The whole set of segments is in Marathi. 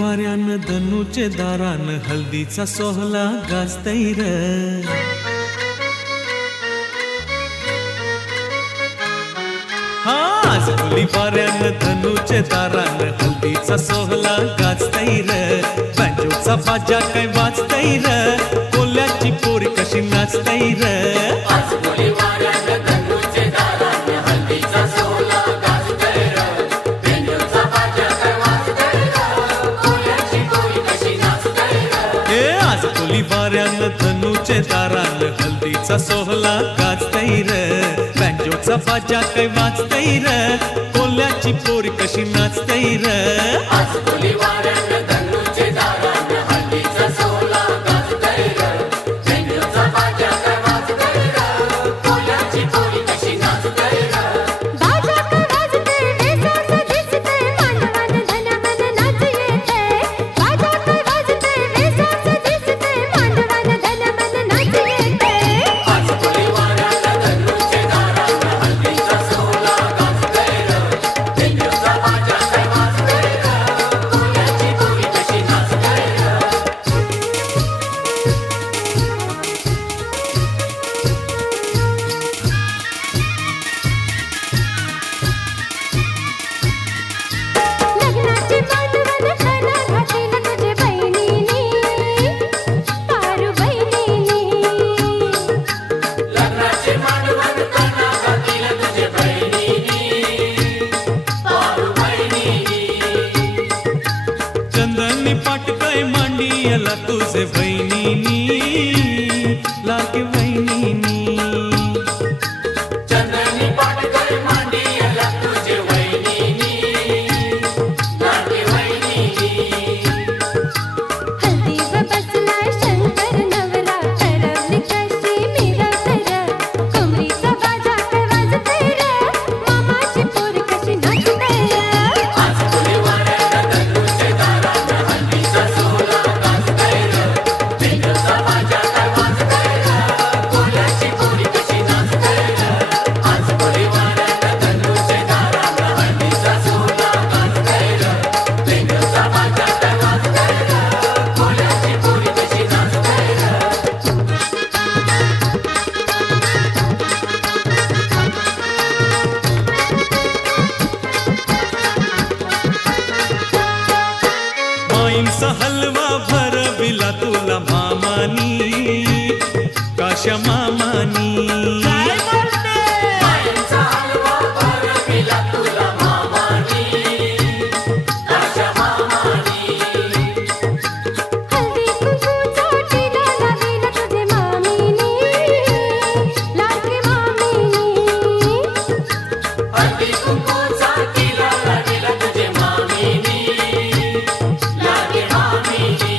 वाऱ्यान धनुचे दारान हल्दीचा सोहला गाजतैर। आज खुली वाऱ्यान धनुचे दारान हल्दीचा सोहला गाजतैर। बँजोचा बाजा काय वाजतैर, कोल्याची पोरी कशी नाचतैर। आज खुली वाऱ्यान धनुचे दारान हल्दीचा सोहला गाजतैर। बँजोचा बाजा काय वाजतैर, कोल्याची पोरी कशी नाचतैर। आज खुली वाऱ्यान धनुचे दारान हल्दीचा सोहला गाजतैर। बँजोचा बाजा काय वाजतैर, कोल्याची पोरी कशी नाचतैर। आज खुली वाऱ्यान धनुचे दारान हल्दीचा सोहला गाजतैर। बँजोचा बाजा काय वाजतैर, कोल्याची पोरी कशी नाचतैर। बाजा काय वाजतंय, वेसाचं दिसतंय, मानवान धनामन नाच येतंय। बाजा काय वाजतंय, वेसाचं दिसतंय, मानवान धनामन नाच येतंय। आज खुली वाऱ्यान धनुचे दारान हल्दीचा सोहला गाजतैर। बँजोचा बाजा काय वाजतैर, कोल्याची पोरी कशी नाचतैर। लग्नाची मांडवल खाना घातली तुझे बहिणीनी, पारू बहिणीनी। लग्नाचे मांडवल कना घातील तुझे बहिणीनी, पारू बहिणीनी। चंदनी पाटकाय मांडियला तुझे बहिणीनी, लागे बहिणीनी। चंदनी पाटकर मांडियला तुझे वहिनीनी, लागे वहिनीनी। हल्दीवर बसलाय शंकर नवरा, ठरवली कशी मिरवतर। कमरीचा बाजा काय वाजतंय, मामाची पोर कशी नाचतंय। आज खुली वाऱ्यान धनुचे दारान हल्दीचा सोहला गाजतैर। बँजोचा बाजा काय वाजतैर, कोल्याची पोरी कशी नाचतैर। आज खुली वाऱ्यान धनुचे दारान हल्दीचा सोहला गाजतैर। बँजोचा बाजा काय वाजतैर, कोल्याची पोरी कशी नाचतैर। माईंचा हलवा भरविला तुला मामानी, काशा मामानी। माईंचा हलवा भरविला तुला मामानी, काशा मामानी। हल्दी कुंकूचा टिळा लावीला तुझे मामीनी, लागे मामीनी। हळदी कुंकूचा तिला लागेला तुझे मामीनी, लागे मामीनी।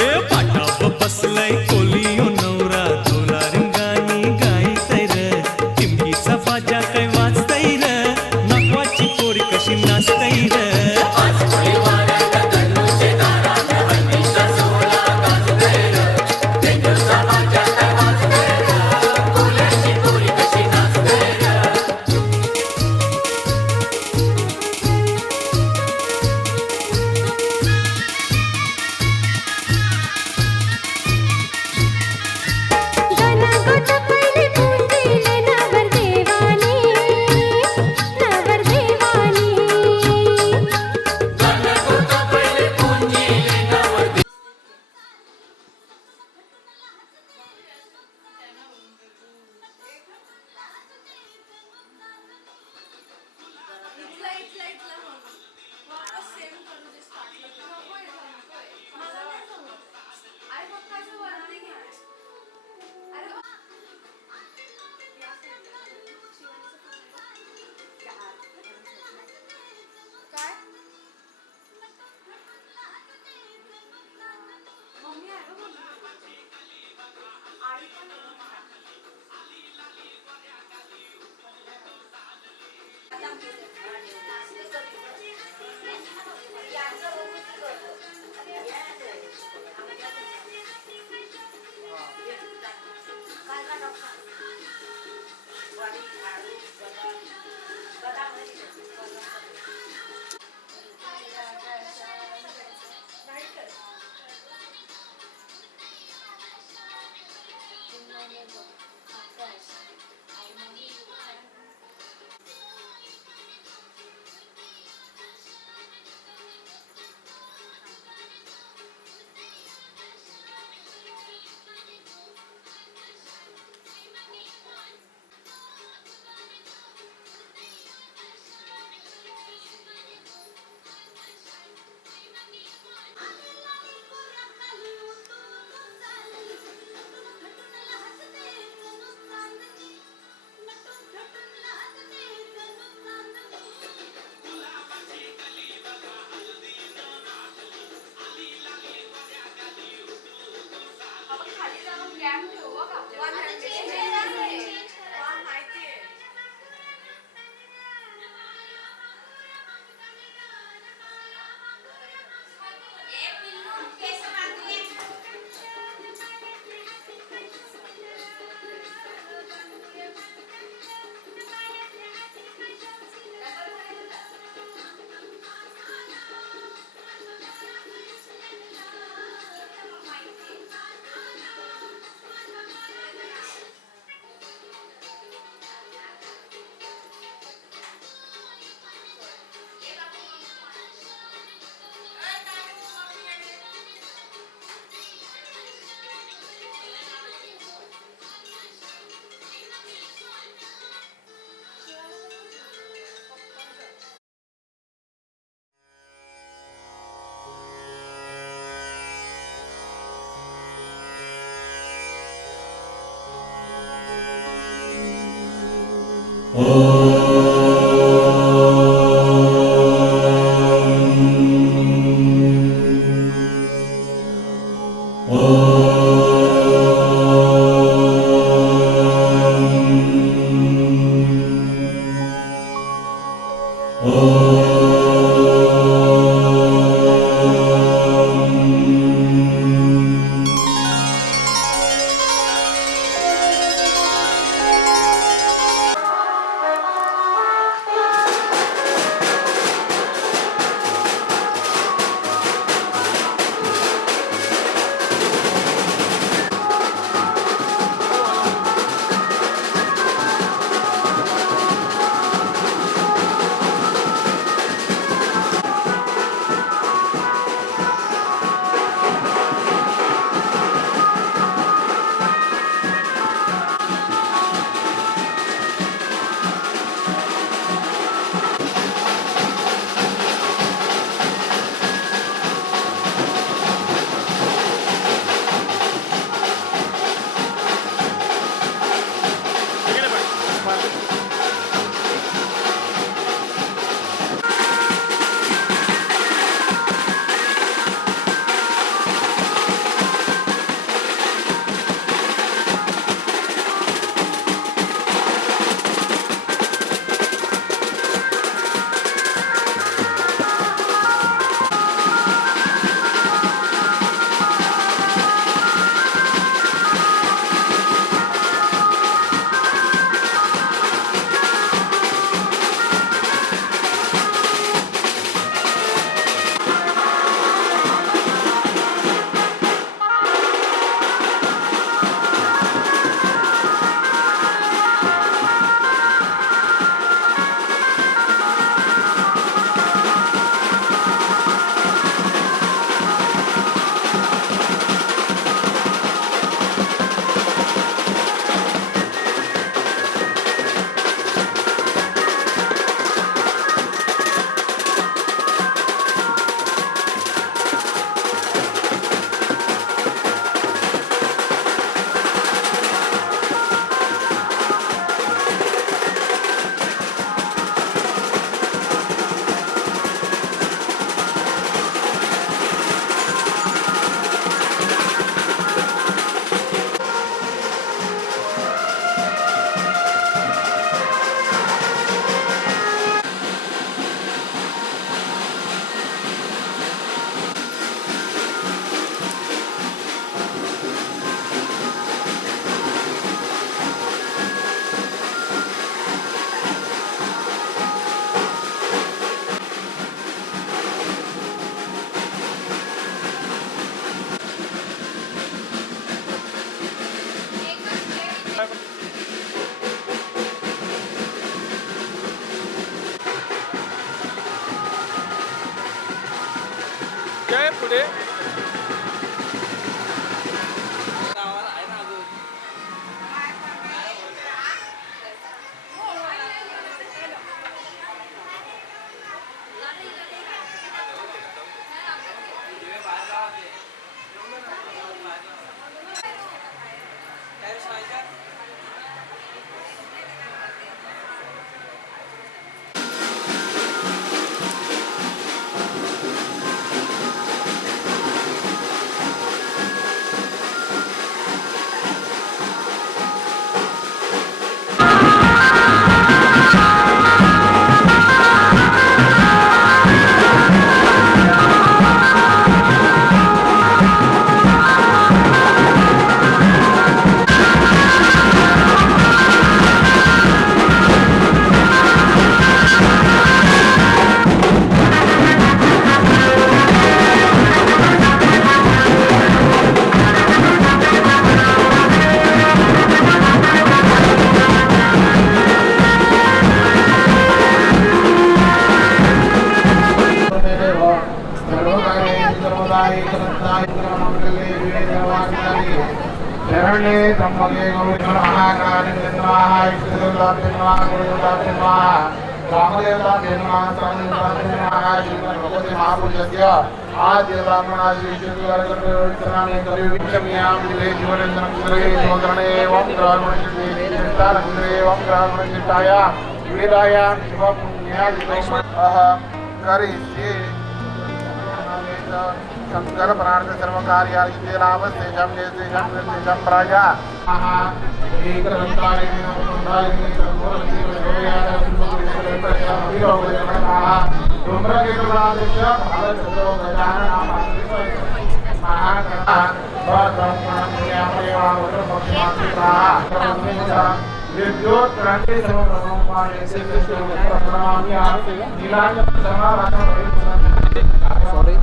हे पाटाप बसलाय कोलियो नवरा, तुला रंगानी काय पुढे शरणे त्र्यंबके गौरी महाकाली स्वाहा ईश्वरदेवताभ्यो नमः गुरुदेवताभ्यो नमः रामदेवताभ्यो नमः सर्वदेवताभ्यो नमः श्रीमद्भगवते महापुरुषस्य आद्य ब्राह्मणा श्री श्रीगुरुचरणे कलियुगीक्षम्यां दिले जीवनेन्द्रं सुरे जीवकरणे ओम ग्रहणशिष्टे चित्तारंद्रे ओम ग्रहणशिष्टाय वेदायां शिवपुण्यादिकमः करिष्ये शंकर प्रार्थ सर्व कार्यालय ते लाभ तेजम तेजम तेजम प्राजा महा एक रंताय नमोदाय सर्वोरति वेयाय विरोधे महा डोंगराचे प्रदेश भारत जो गजानन महाकथा विद्युत क्रांति सर्वप्रथम से प्रणाम्या नीलांजन समाराधन सॉरी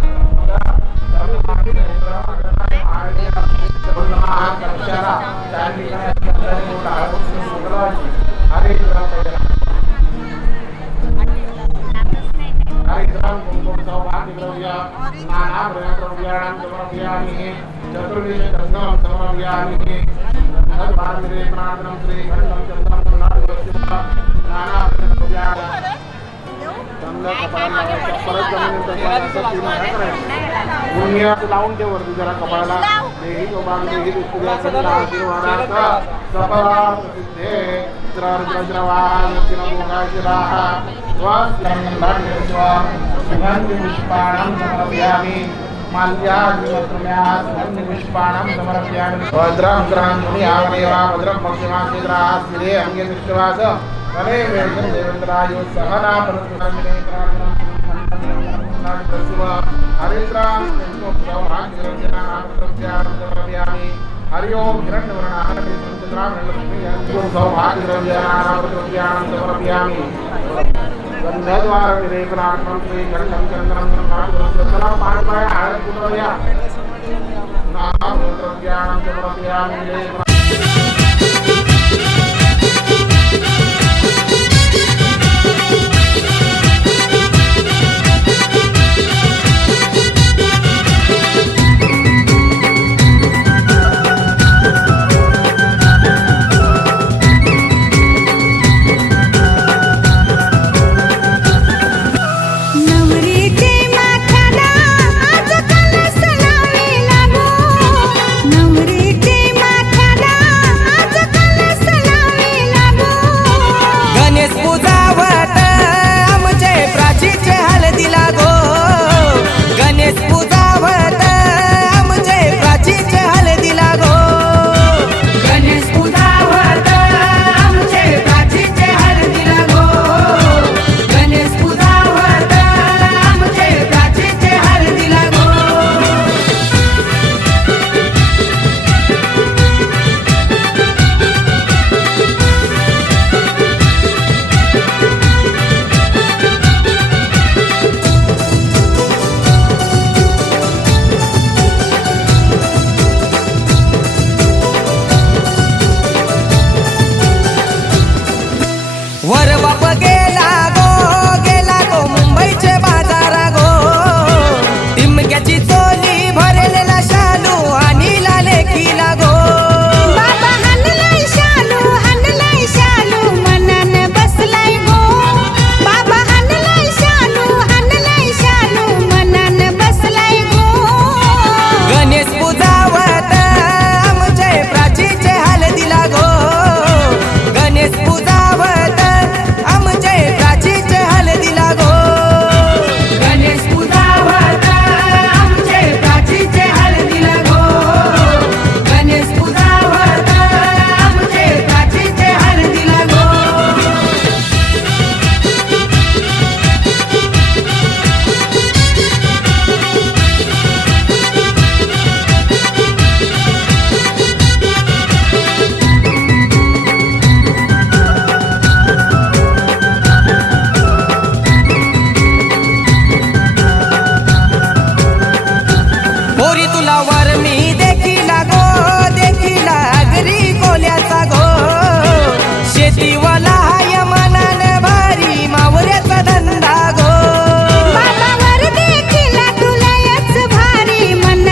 लावून ठेव वरती जरा कपाळाला देही गोपाल देही दुष्पूजासना आशीर्वादार्थ सफला प्रसिद्धे रुद्रवाहन मुखाशिराः स्वस्यंभर्यस्व सुगन्धिपुष्पाणं समर्पयामि माल्यादिमत्रम्याः सुगन्धिपुष्पाणं समर्पयामि भद्रं ग्रहं यावदेवा भद्रं पक्षिमाक्षेत्राः स्थिरे अंगे दृष्टवास वने वेदं देवेन्द्रायो सहना परस्परमिने प्रार्थना हरिद्रां हरि ओम हिरण्यवर्णाः सौभाग्यद्रव्याणां समर्पयामि गन्धद्वारविलेपनार्थं श्रीकण्ठं चन्दनं पाणिपाय आरत्पुत्रया द्रव्याणां समर्पयामि बाबावर देखील तुला याच भारी मन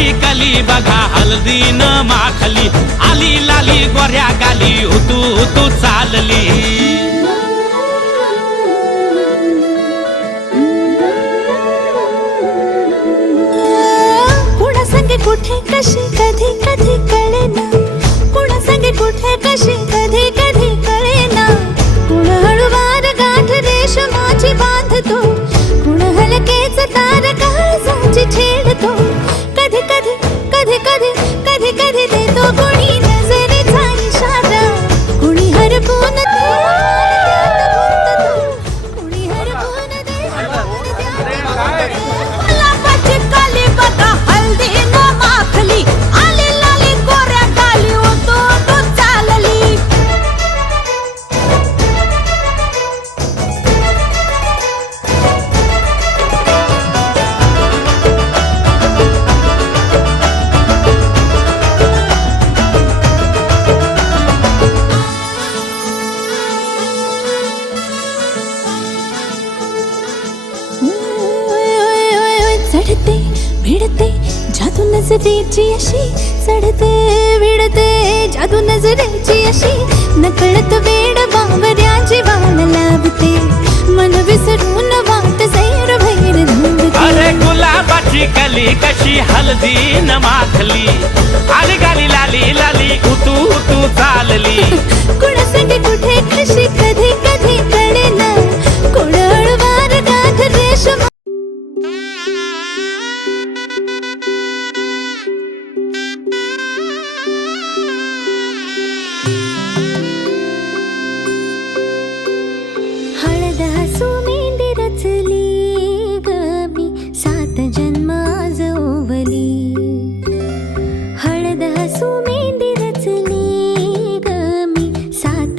गुलाबाची कली बघा हळदीनं माखली आली लाली गोऱ्या गाली उतू उतू चालली कुणा संगे कुठे कशी कधी कधी कळेना कुणा संगे कुठे कशी कधी कधी कळेना कुण हळूवार गाठ रेशमाची बांधतो कुण हलकेच तार काळजाची छेडतो कधी कधी कधी कधी कधी कधी देतो कुणी नजरेचा इशारा कुणी हरपून कुणी हरपून गुलाबाची काली बघा हळदीनं माखली आली लाली गोऱ्या गाली उतू उतू चालली चढते भिडते जादू नजरेची अशी चढते विडते जादू नजरेची अशी नकळत वेड बावऱ्याची वाल लावते मन विसरून वाट सैर भैर धुंदते अरे गुलाबाची कली कशी हळदीनं माखली आली गाली लाली लाली उतू उतू चालली कुणासाठी कुठे कशी कधी कधी कळेना कुण हळूवार गाठ रेशम हळद हसू मेंढी रचली ग मी 7 जन्म आज ओवली हळद हसू मेंढी रचली ग मी 7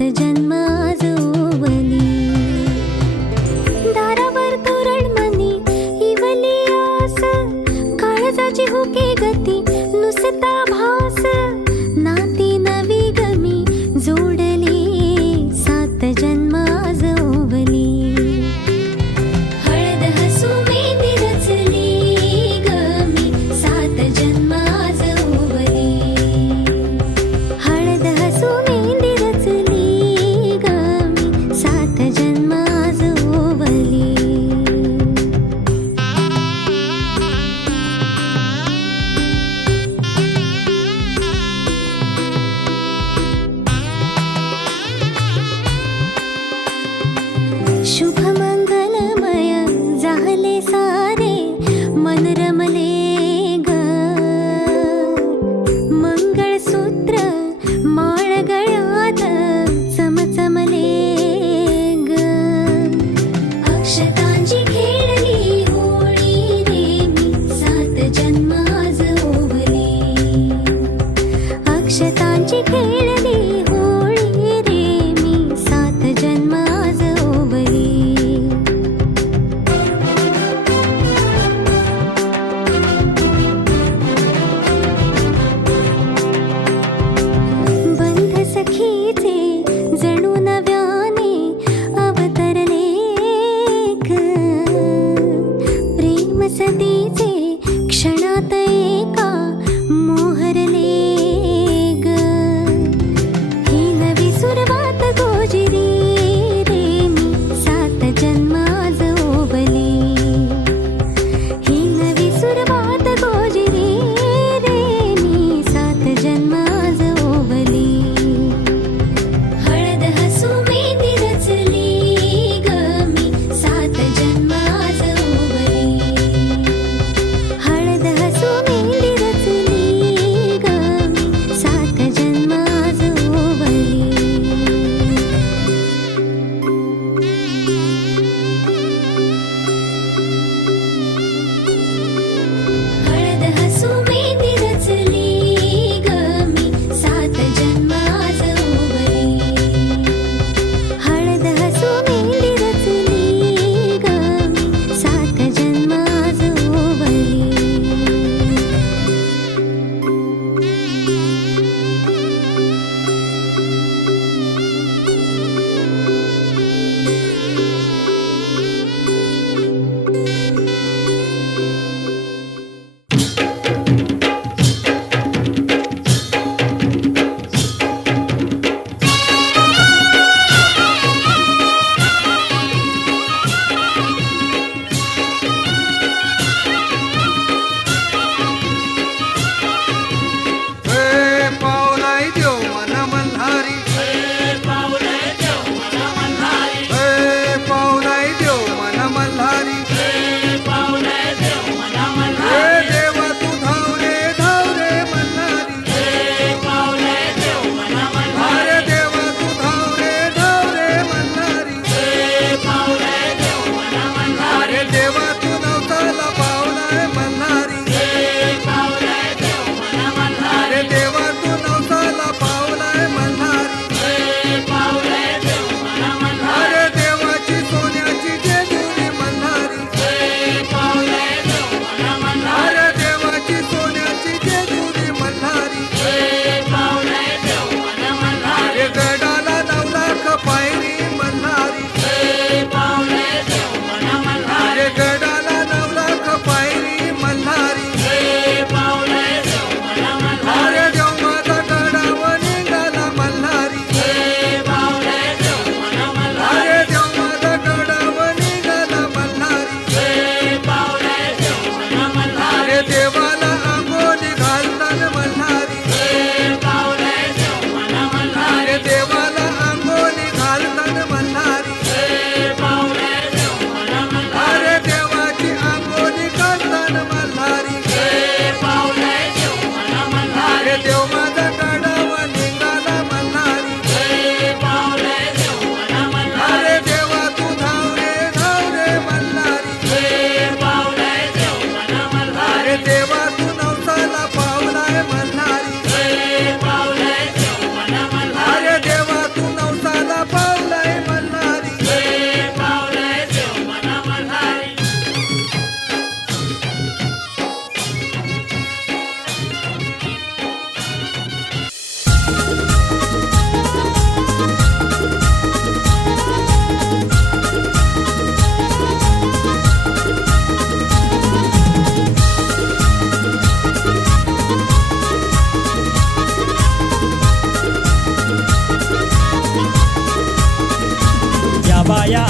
बाया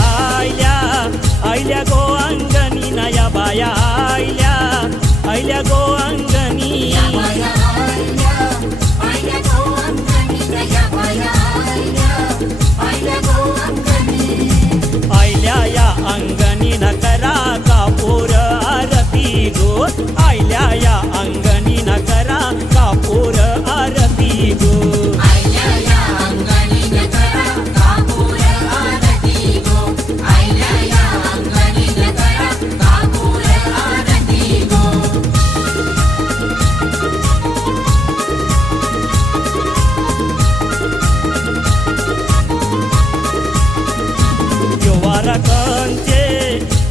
आयल्या गो अंगणी ना या बाया आयल्या गो अंगणी आयल्या या अंगणी न करा कापूर आरती गो आयल्या या अंगणी न करा कापूर आरती गो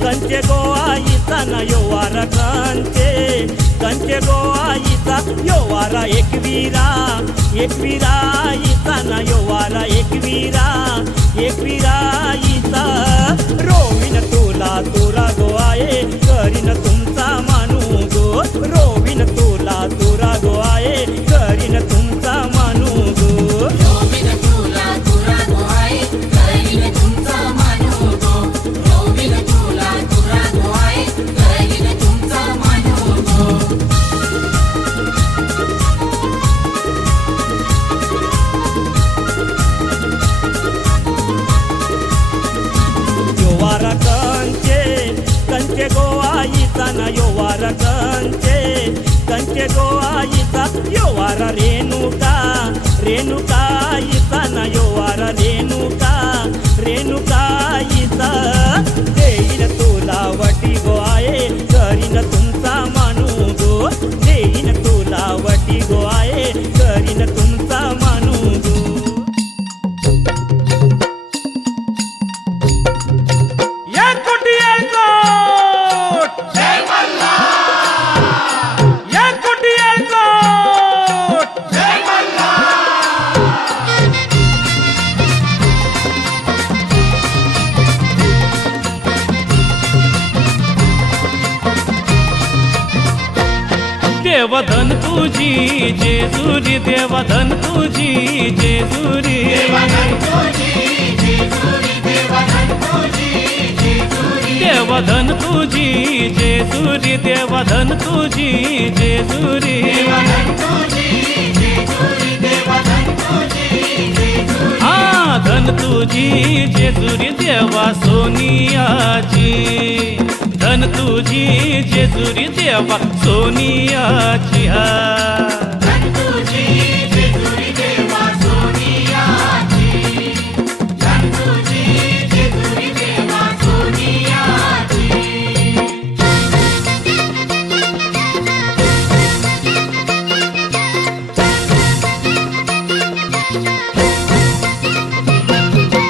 कंचे गोवाईचा न योवारा कंचे गोवाईचा योवारा एकवीरा इचा न योवारा एकवीरा इचा रोविन तुला गोवाये करीन तुमचा मानू गो रोविन तुला गोवाये करीन तुमचा मानू गो कंचे गोवाईचा न योवारा कंचे गोवाईचा योवारा रेणुका इचा न योवारा रेणुका इचा देईन तुला वटी गोआये करीन तुमचा मानू गो देईन तुला वटी गोआये करीन तुमचा मानू गो देवधन तुझी जेजुरी देवधन तुझी जेजुरी देवधन तुझी जेजुरी देवधन तुझी जेजुरी हा धन तुझी जेजुरी देवा सोनियाची धन तुझी जेजुरी देवा सोनियाची हा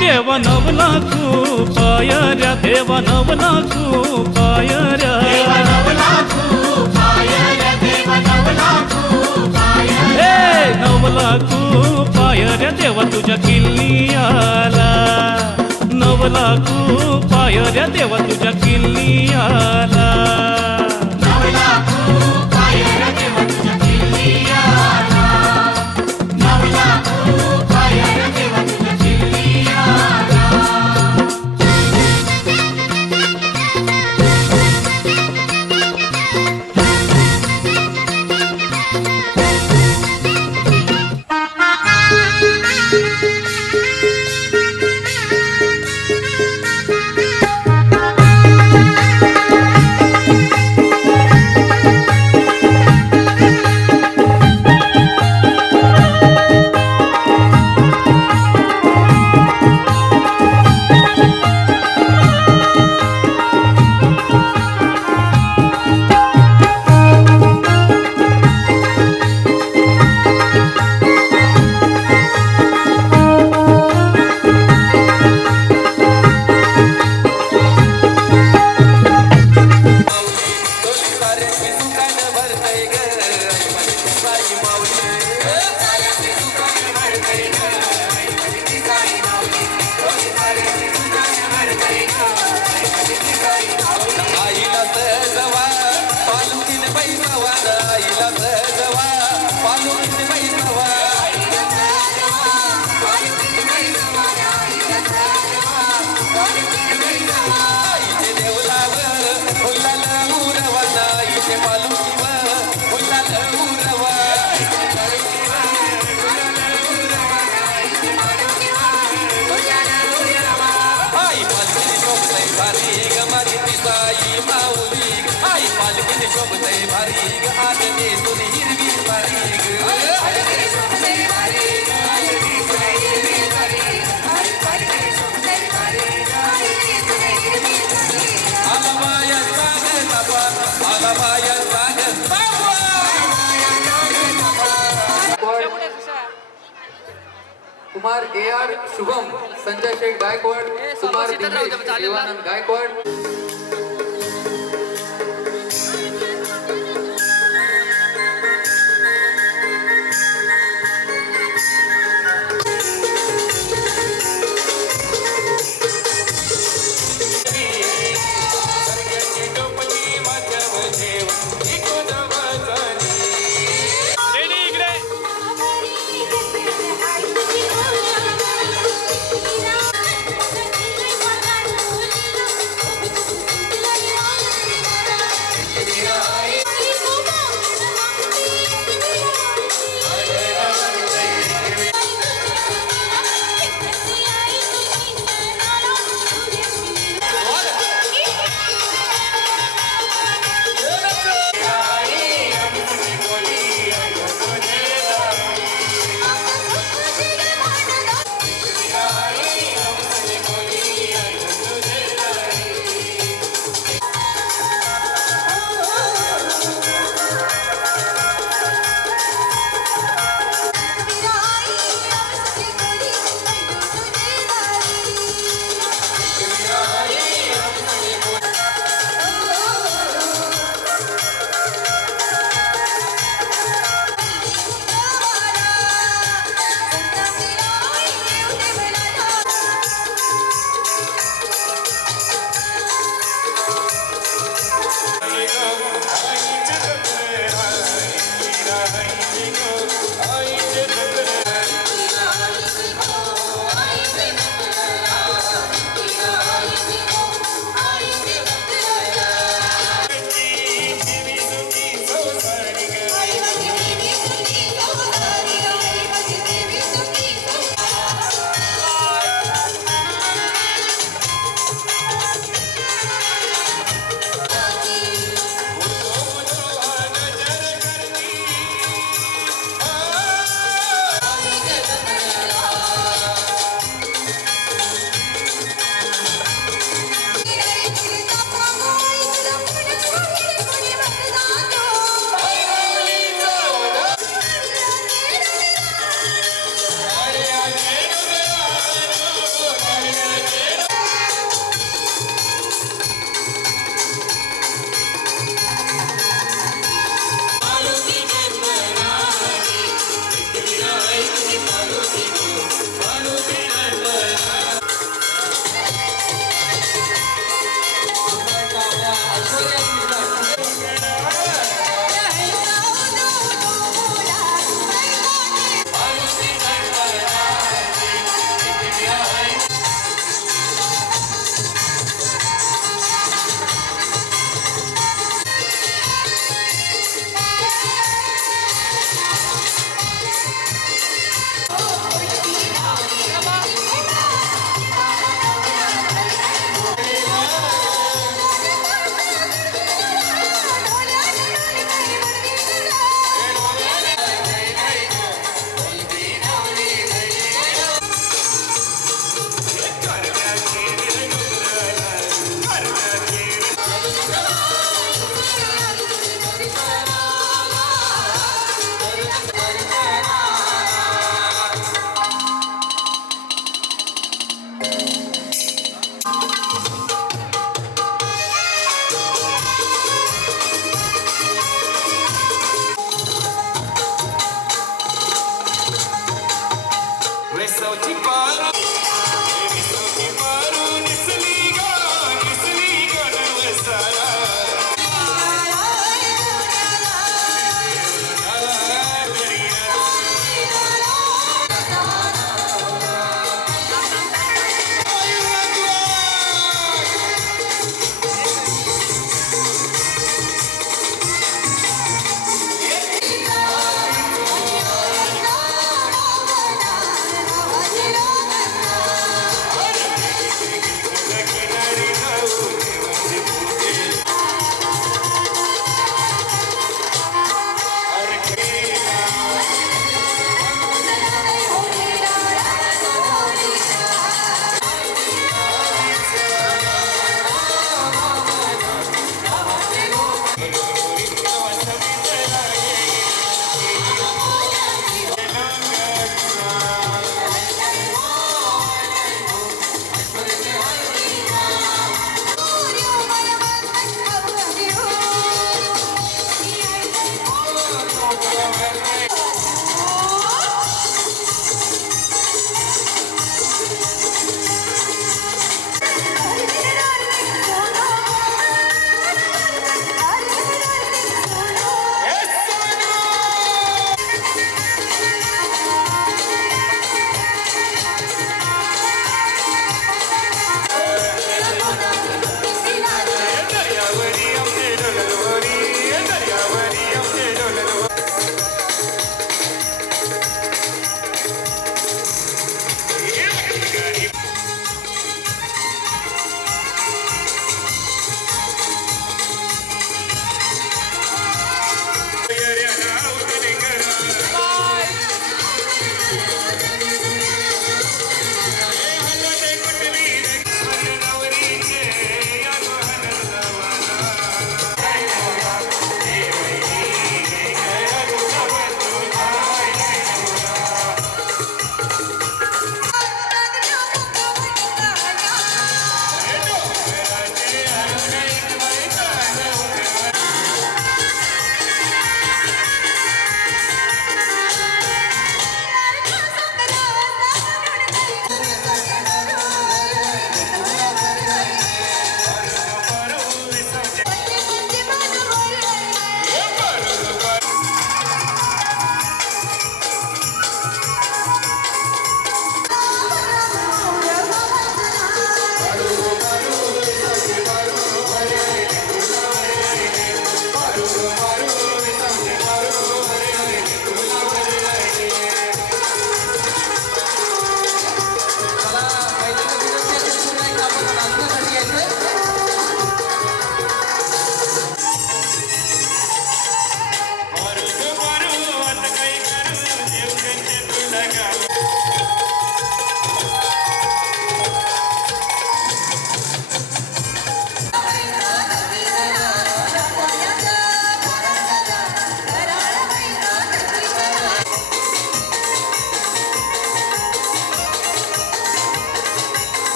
देवा नवला पायऱ्या देवा नवला पायऱ्या हे नवला पायऱ्या देवा तुझ्या किल्ली आला नवला पायऱ्या देवा तुझ्या किल्ली आला आई माऊली आई पालखीने शोभतय भारी ग आज नेसून हिरवी पारी आला बाया सांग नवा आला बाया सांग बाबा कुमार AR शुभम संजय शेख गायकवाड कुमार देवानंद गायकवाड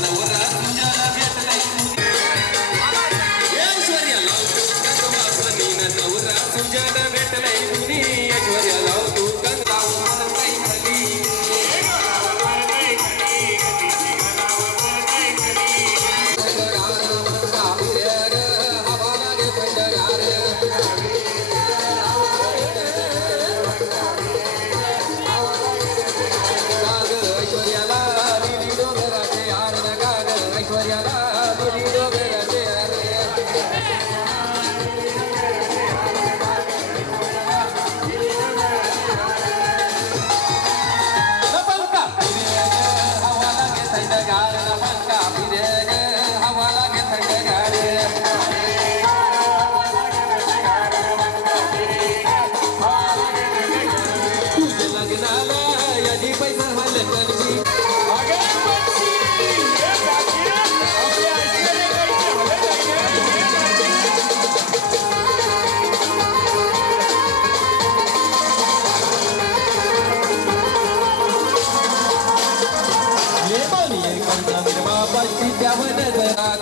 नवरा तुझ्याला भेटलाय ऐश्वर्या लावतो कंगवासनीन नवरा तुझ्याला भेटलाय मुनी ऐश्वर्या लावतो कंगवासनीन काही खाली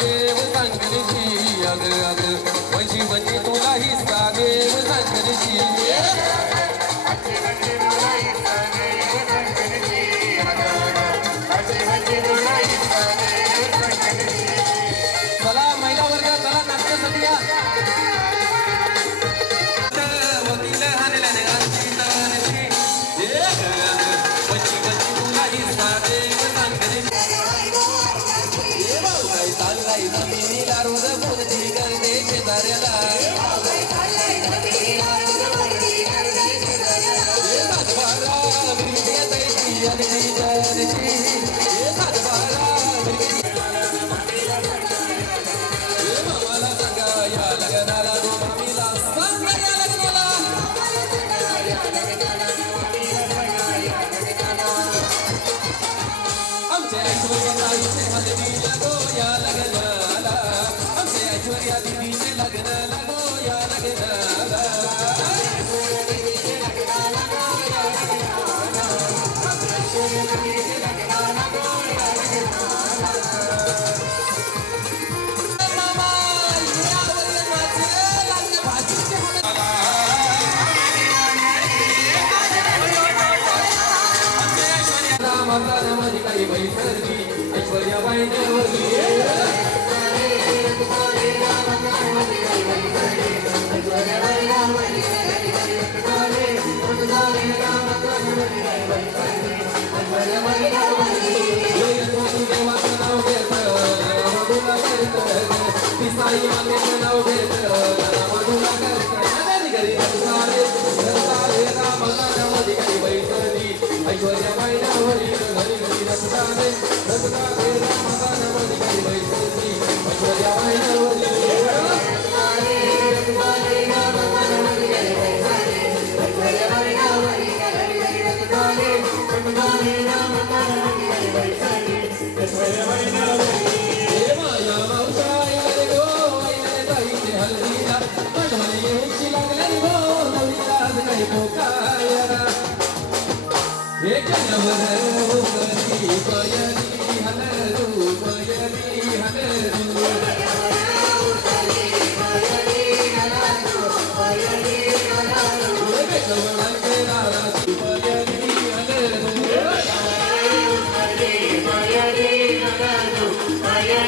देव सांगलीची अग अग वंशी वंशी तुला हिस्सा देव सांगलीची चला महिला वर्ग चला नाट्यासाठी या वकील हाणल्याने आमची तनची वंशी वंशी तुला हिस्सा देव सांगलीची चाललाय जमिनीला रोज बोलती करते शेजाऱ्याला सातबारा बिरगीत जायची आणि जानची सातबारा मामाला सांगा या लग्नाला तो मामीला सांगा या लग्नाला आमच्या ऐश्वर्याचे हलवी लगो या लग्नाला आमच्या ऐश्वर्या दिदीचे लग्न लगो या लग्नाला मामा यावर माझे लग्न भाजीचे रामामध्ये काही बैसरली ऐश्वर्या बाईनेवरली देवाचं नाव घेतं मधुला करतं पिसाई मातेचं नाव घेतं मधुला करतं घरी घरसारे रामामध्ये काही बैसरली ऐश्वर्या बाईनेवरली घरी घरी रसदारे रामामध्ये काही बैसरली ऐश्वर्या बाईनेवरली माया मावसा आईले गो आईले ताईचे हल्दीला आठवण येऊची लागली गो नवरीला आज काही पोकायला हे जनावर होकरी पयली हलरू पयली हलरू बेटवडांचे रारा पयली हलरू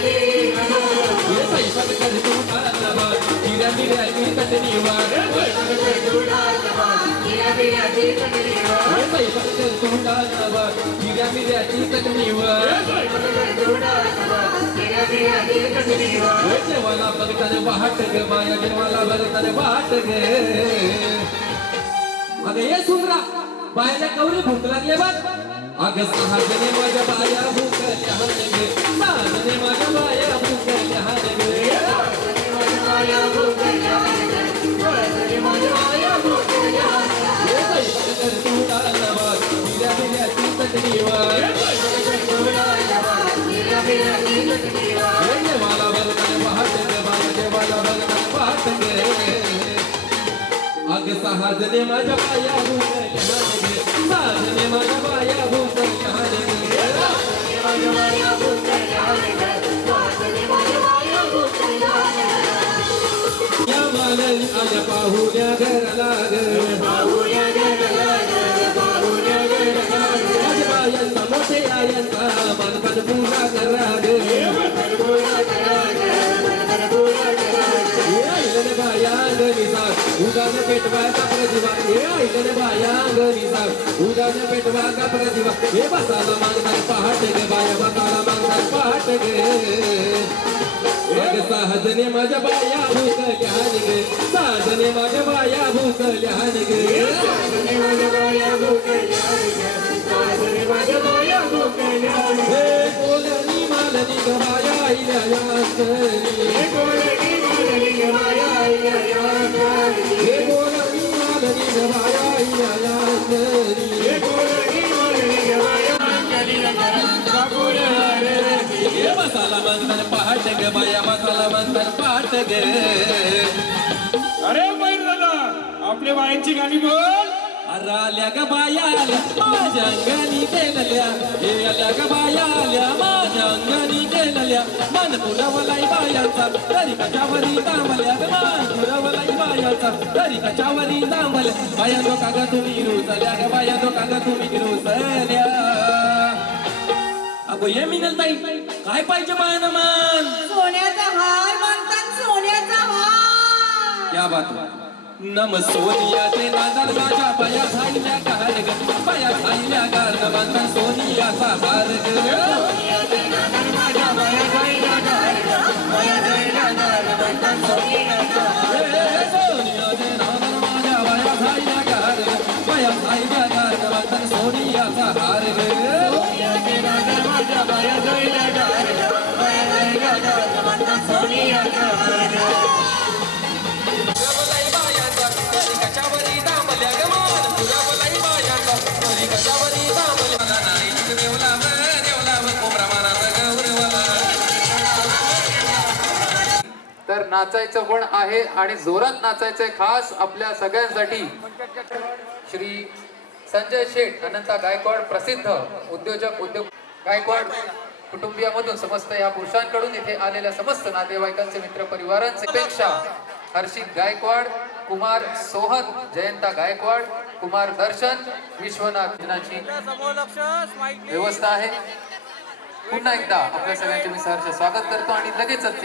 ये पैसा कर तू कालवा हिरा मिरा की कटनी वार ये पैसा कर तू कालवा हिरा मिरा की कटनी वार ये जेवाला बघताने वाट ग माया जेवाला बघताने वाट ग अगं ये सुंदरा बायाला कवरी भूक लागले बघ अगं सहाजने माझ्या बाया भूकल्या हनगे सहाजने माझ्या बाया भूकल्या हनगे कर तू डालवा हिरा मिऱ्याची चटणीवर देवाला बघताने वाट ग बाया देवाला बघताने वाट ग अग सहाजने माझ्या बाया भूकल्या हनगे सहाजने माझ्या बाया भूकल्या हनगे पेटवा का प्रतिभा हे ऐकले बाया घरी सांग उदान पेटवा का प्रतिभा हे बसाला मागणार पहाट गे बाया बसाला मागणार पहाट गे एक सहजने माझ्या बाया भूकल्या गे सहजने माझ्या बाया भूकल्या गे सहजने माझ्या बाया भूकल्या गे सहजने माझ्या बाया भूकल्या हे कोलनी मालनी ग बाया आईल्या यासरी हे कोलनी मालनी ग बाया आईल्या यासरी हे कोलनी मालनी ग बाया आईल्या यासरी हे कोलनी मालनी ग बाया ये मसाला मंदर पहाट गे बाया मसाला मंदर पहाट गे अरे बैल दादा आपल्या बायांची गाणी बोल अरे आल्या ग बाया आल्या माझ्या अंगणी गेलेल्या हे आल्या ग बाया आल्या माझ्या अंगणी गेलेल्या मन पुरवलाई बायाचा तरी कशावरी दांबल्या ग मान पुरवलाई बायाचा तरी कशावरी दांबल्या बाया जो काग तुम्ही रुसल्या ग बाया जो काग तुम्ही रुसल्या अगो ये मिनल ताई काय पाहिजे बायानं मान सोन्याचा हार म्हणतात सोन्याचा हार क्या बात नम सोनियाचे नादार माझ्या बाया झाल्या गार ग बाया झाल्या गार म्हणतात सोनियाचा हार ग सोन्याचे नादार माझ्या बाया झाल्या गार ग बाया झाल्या गार म्हणतात सोन्याचा हार सोनियाचे नादार माझ्या बाया झाल्या गार ग बाया झाल्या गार म्हणतात सोनियाचा हार ग सोन्याचे नादार माझ्या बाया झाल्या गार ग बाया झाल्या गार म्हणतात सोन्याचा हार कशावरी दांबल्या ग मान पुरवलाई बायाचा तरी कशावरी दांबल्या मला नाही देवलाव प्रमाणाचा गौरवला तर नाचायचं पण आहे आणि जोरात नाचायचंय खास आपल्या सगळ्यांसाठी. श्री संजय शेठ अनंता गायकवाड प्रसिद्ध उद्योग गायकवाड कुटुंबियामधून समस्त या पुरुषांकडून इथे आलेल्या समस्त नातेवाईकांचे मित्र परिवारांचे पेक्षा हर्षित गायकवाड, कुमार सोहन, जयंता गायकवाड, कुमार दर्शन, विश्वनाथ जनाची व्यवस्था आहे. पुन्हा एकदा आपल्या सगळ्यांचे मी सहर्ष स्वागत करतो आणि लगेचच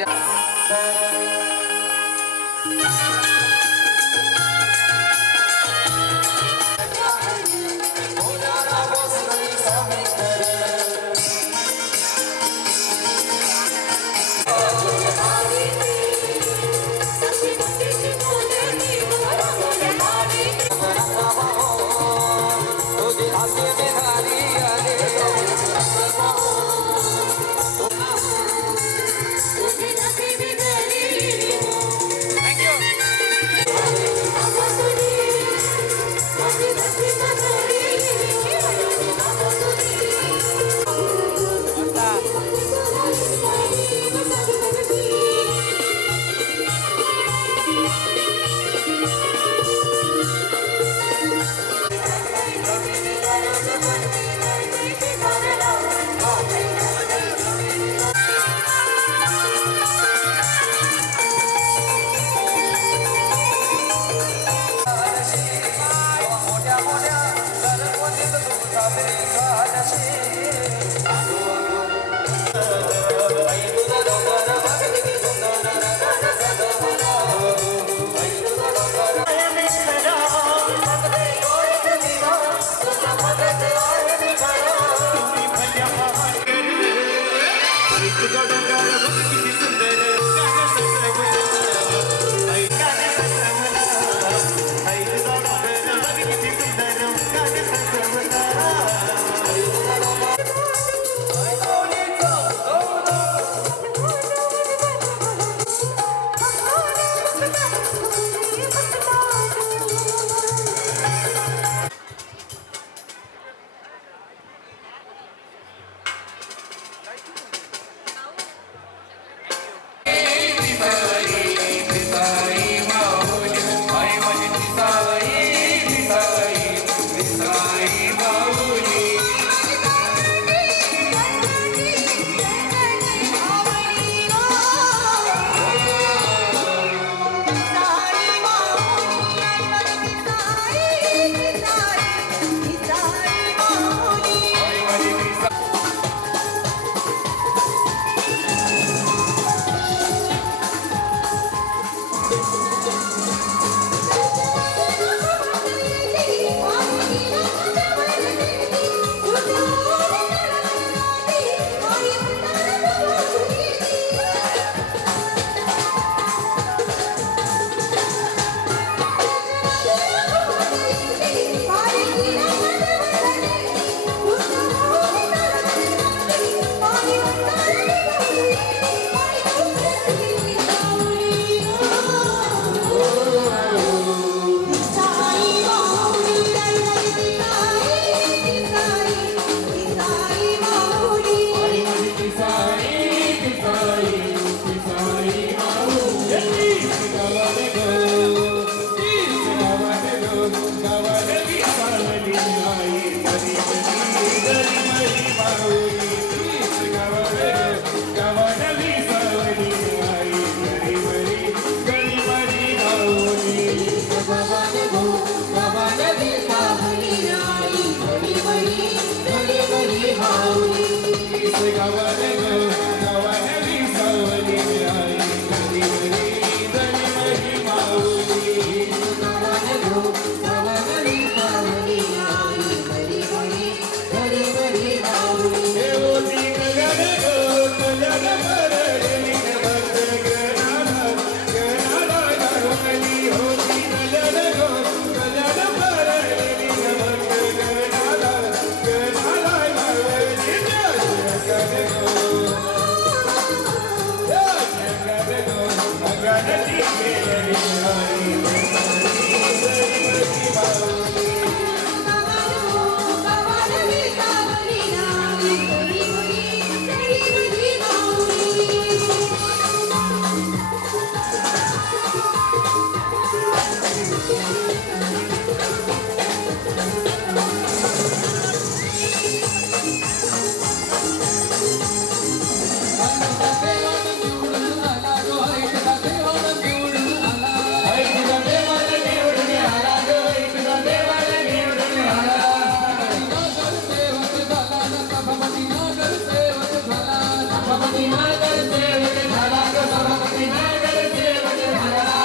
सभापती नगरसेवक झाला ग सभापती नगरसेवक झाला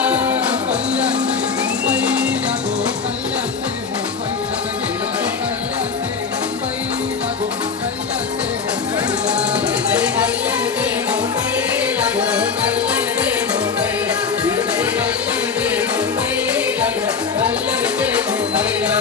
कल्याणी मुंबईला गो कल्याणी मुंबईला गेला कल्याणी मुंबईला गो कल्याणी मुंबईला कल्याणी मुंबईला गो कल्याणी मुंबईला कल्याणी मुंबईला गो कल्याणी मुंबईला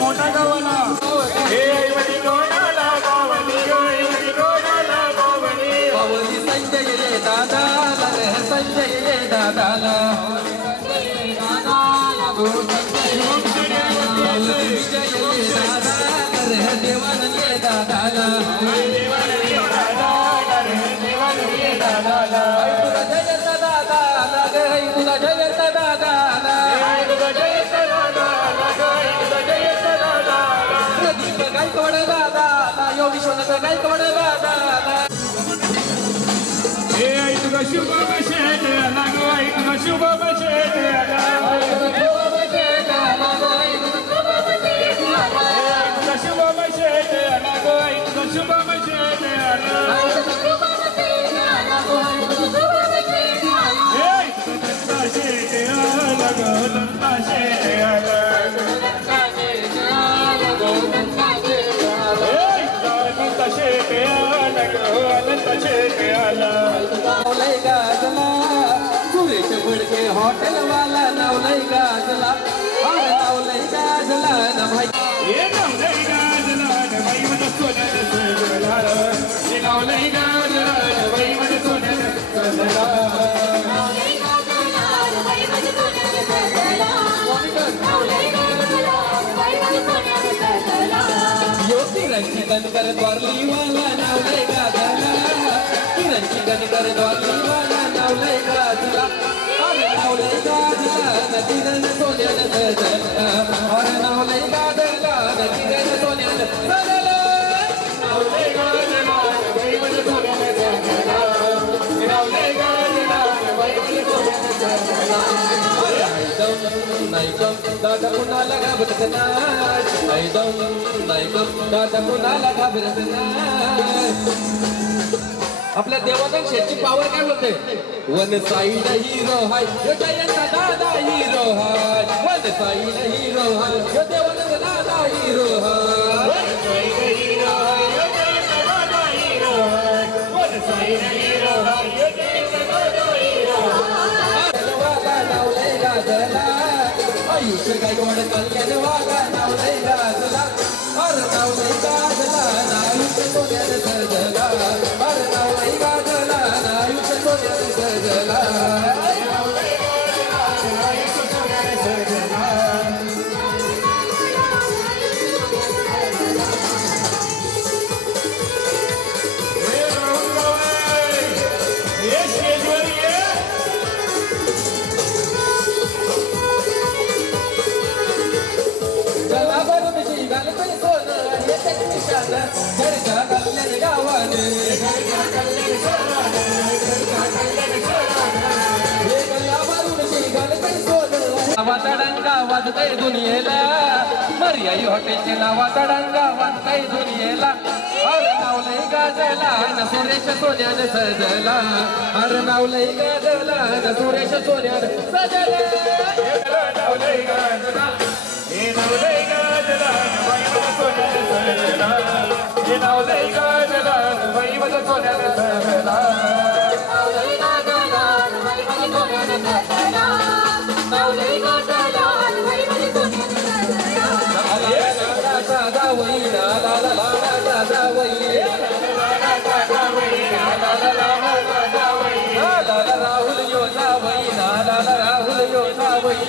मोठा गावाला हे ऐवजी कोणाला बावली ऐवजी कोणाला बावली बावली संजय दादा संजय दादा विश्वनाथ गायकवाड दादा हे आई तुझा शुभ शेट आला गो आई तुझा शुभ शेट आला तुझा शुभ शेट आला गो आई तुझा शुभ शेट आला हे आई तुझा शेट आला गो दंता शेट आला नावलय गाजला सुरेश फडके हॉटेल वाला नावलय गाजला अरे नावलय गाजला ना भाई हे नावलय गाजला बाई माझ्या सोन्यानं सजला हे नावलय गाजला बाई माझ्या सोन्यानं सजला किरणची गणकर द्वारली वाला नावलय गाजला किरणची गणकर द्वारली वाला नावलय गाजला अरे नावलय गाजला नदीनं सोन्यानं सजला अरे नावलय गाजला नदीनं सोन्यानं सजला नावलय गाजला बाई माझ्या सोन्यानं सजला हे नावलय गाजला बाई माझ्या सोन्यानं सजला नाही गम दादा कुणाला घाबरत नाही दादा कुणाला घाबरत नाही आपल्या देवानंद शेठची पावर काय बोलते वन साईड हिरो हाय यो जयंत दादा हिरो हाय वन साईड हिरो हाय यो देवानंद दादा हिरो हाय नावलय गाजला आयुष्य गायकवाड कल्याण वागा नावलय गाजला अरे नावलय गाजला आयुष्य सोन्यानं सजला अरे नावलय गाजला आयुष्य सोन्यानं सजला नावाचा डंका वाजतय दुनियेला मर्याई हॉटेलचे नावाचा डंका वाजतय दुनियेला अरे नावलय गाजला न सुरेश सोन्यानं सजला अरे नावलय गाजला न सुरेश सोन्यानं सजला नावलय गाजला हे नावलय गाजला बाई माझ्या सोन्यानं सजला हे नावलय गाजला बाई माझ्या सोन्यानं सजला राहुल यो जावई राहुल यो जावई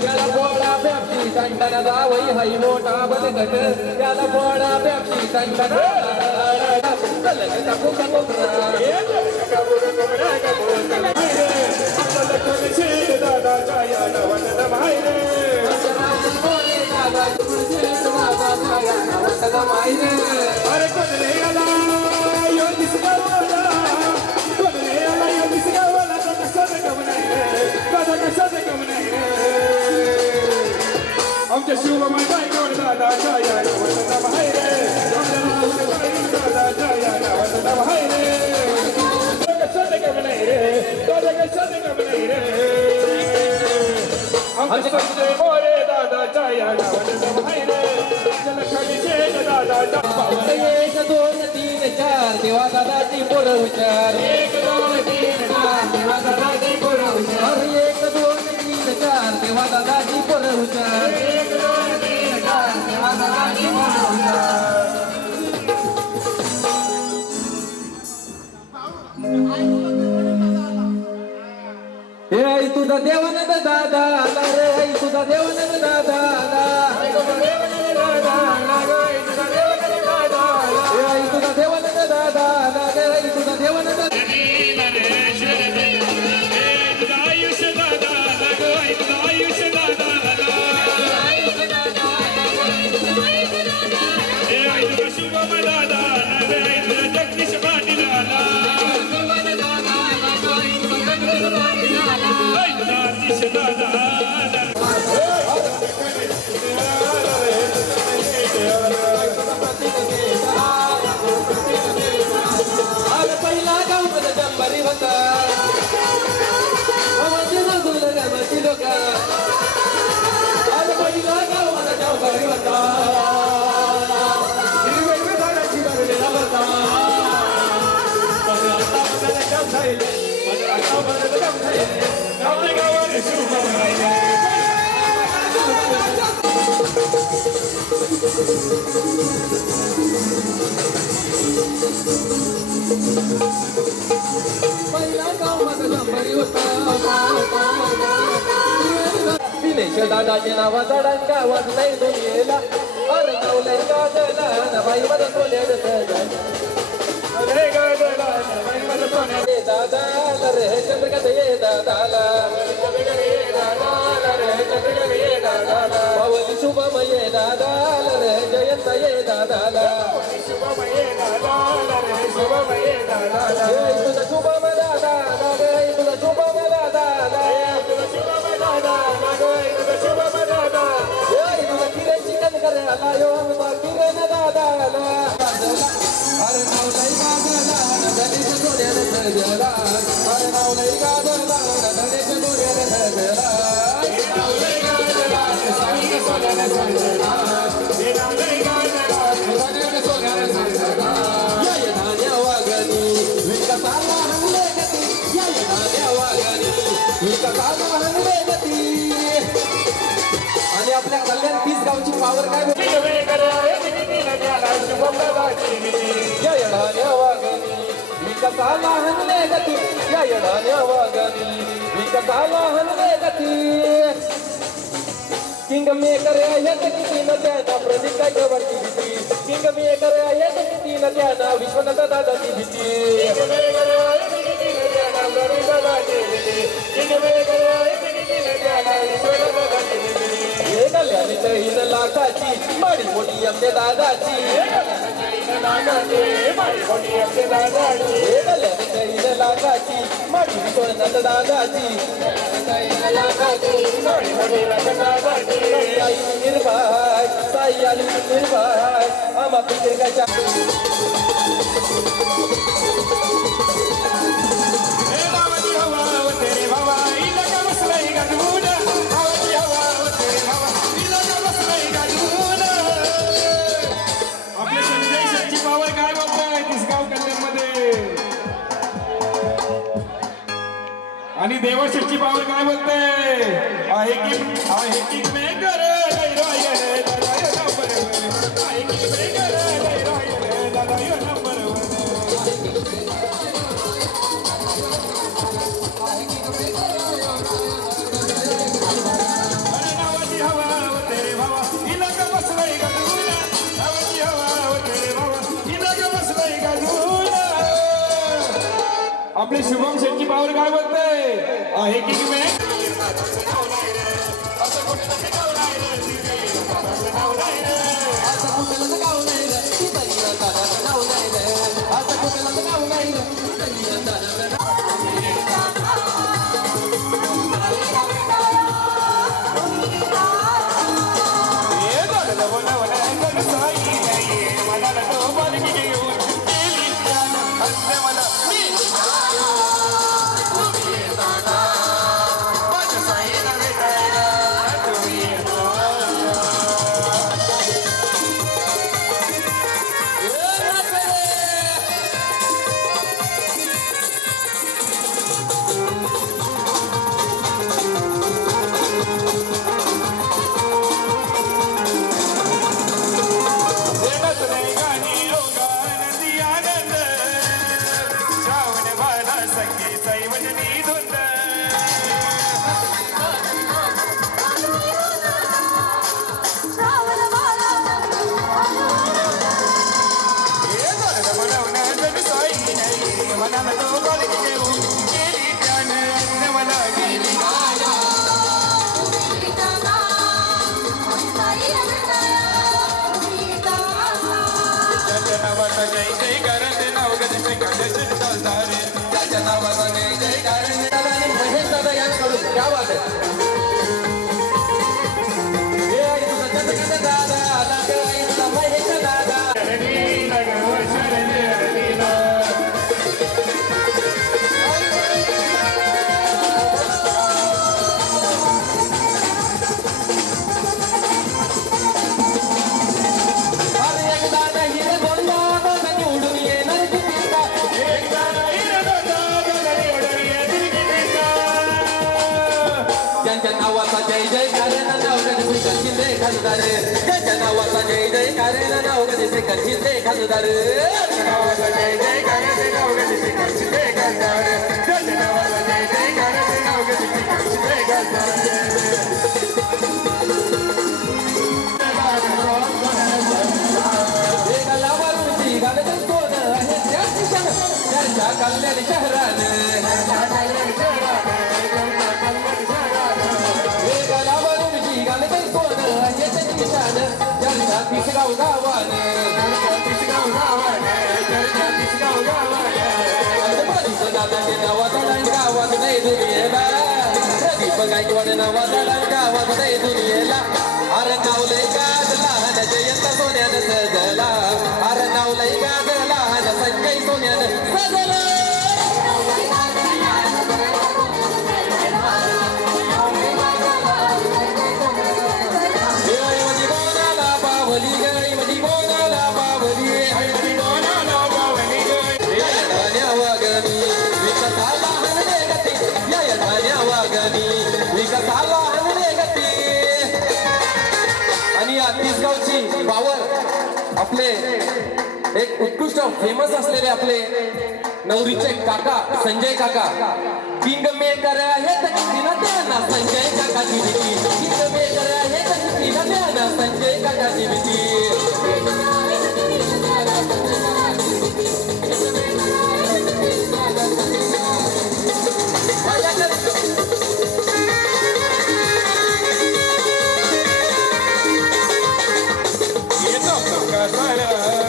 त्याला बोळा पेप्सी संटन जावई हाय मोठा बलगट त्याला बोळा पेप्सी संटन अरे कोणले आला यो दिसगावाला कोणले आला यो दिसगावाला कशाचं काम नाही रे कशाचं काम नाही रे आमच्या शिवबाई गायकवाड दादाच्या या नावाचा बाहेर आमच्या दादाच्या या नावाचा बाहेर कशाचं काम नाही रे कशाचं काम नाही रे आमच्या संजय मोरे दादाच्या या नावाचा बाहेर एक दोन तीन चार देवा दादाची पोरं हुशार एक दोन तीन चार देवा दादाची पोरं हुशार एक दोन तीन चार देवा दादाची पोरं हुशार एक दोन तीन चार देवा दादाची पोरं हुशार हे आई तुझा देवानंद दादा आला रे आई तुझा देवानंद दादा आला हे आई तुझा देवानंद दादा आला रे आई तुझा देवानंद आयुष्य दादा सतीश दादा अरे पहिला गाव मध्ये जंबारी होता माझी नागुल गावाची लोक अरे पहिला गाव मध्ये जंबारी होता हिरवे झाडाची भरलेला होता पण आता मला काम झाले पण आता मला काम झाले आपल्या गावाने शुभ राहिले पहिला गाव मध्ये जंबारी होता दिनेश दादाचे नावाचा डंका वाजलाय दुनियेला अरे गावलंय गाजला ना बाई मला सोन्याचं सजल अरे गाजला बाई मला सोन्या ये दादा रे चंद्रकांत ये दादाला पावली शुभम ये दादाला रे जयंत ये दादाला जय तुझा शुभम दादा जय तुझा शुभम दादा जय तुझा किरण चिकन करायला यो आमचा किरण दादाला अरे नाव लई गाजला गणेश सोन्याने सजला अरे नाव लई गाजला गणेश सोन्याने सजला नाव लई गाजला गणेश सोन्याने सजला गणेश सोन्याने सजला जय धान्या वागणी विकताला हंगले गती जय धान्या वागणी विकताला हंगले गती आणि आपल्या कल्याण 30 गावची पावर काय जय धान्या वागणी विकताला हंगले गती जय धान्या वागणी विकताला हंगले गती किंग मेकर आहेत किती नद्यांना प्रदीप गायकवाडची भीती किंग मेकर आहेत किती नद्यांना विश्वनाथ दादाची भीती हे कल्याणी तहीन लाखाची माडी मोठी आमच्या दादाची हे कल्याणी तहीन लाखाची माडी विश्वनाथ दादाची साई निर्भय साई आली निर्भय आम्हा प्रत्येकाच्या आपल्या संजय शेटची पावर काय बघताय तिसगाव कल्याणमध्ये आणि देवा शेटची पावर काय बोलते आहे की मेकर आपले शुभम शेटची पावर काय बोलते आहे की मे क्या बात है नावाचा जय जयकार नाव गणेश शिंदे खासदार त्याच्या नावाचा जय जयकार नाव गणेश शिंदे खासदार नावाचा जय जयकार नाव गणेश शिंदे खासदार त्याच्या नावाचा जय जयकार नाव गणेश शिंदे खासदार कल्याण शहरान वेगालावरून घालते सोन येते निशान चर्चा तिसगाव गावान दादाचे नावाचा गावात नाही दुनियेला प्रदीप गायकवाड नावाचा गावात नाही दुनियेला अरे नावलंय गाजला न जयंत सोन्यानं सजला अरे नावलंय गाजला न संजय सोन्यानं सजला आणि तिसगावची पावर आपले एक उत्कृष्ट फेमस असलेले आपले नवरीचे काका संजय काका किंग मेकर आहेत किंग द्याना संजय काका दिली किंग मेकर आहेत किंग द्याना संजय काका दिली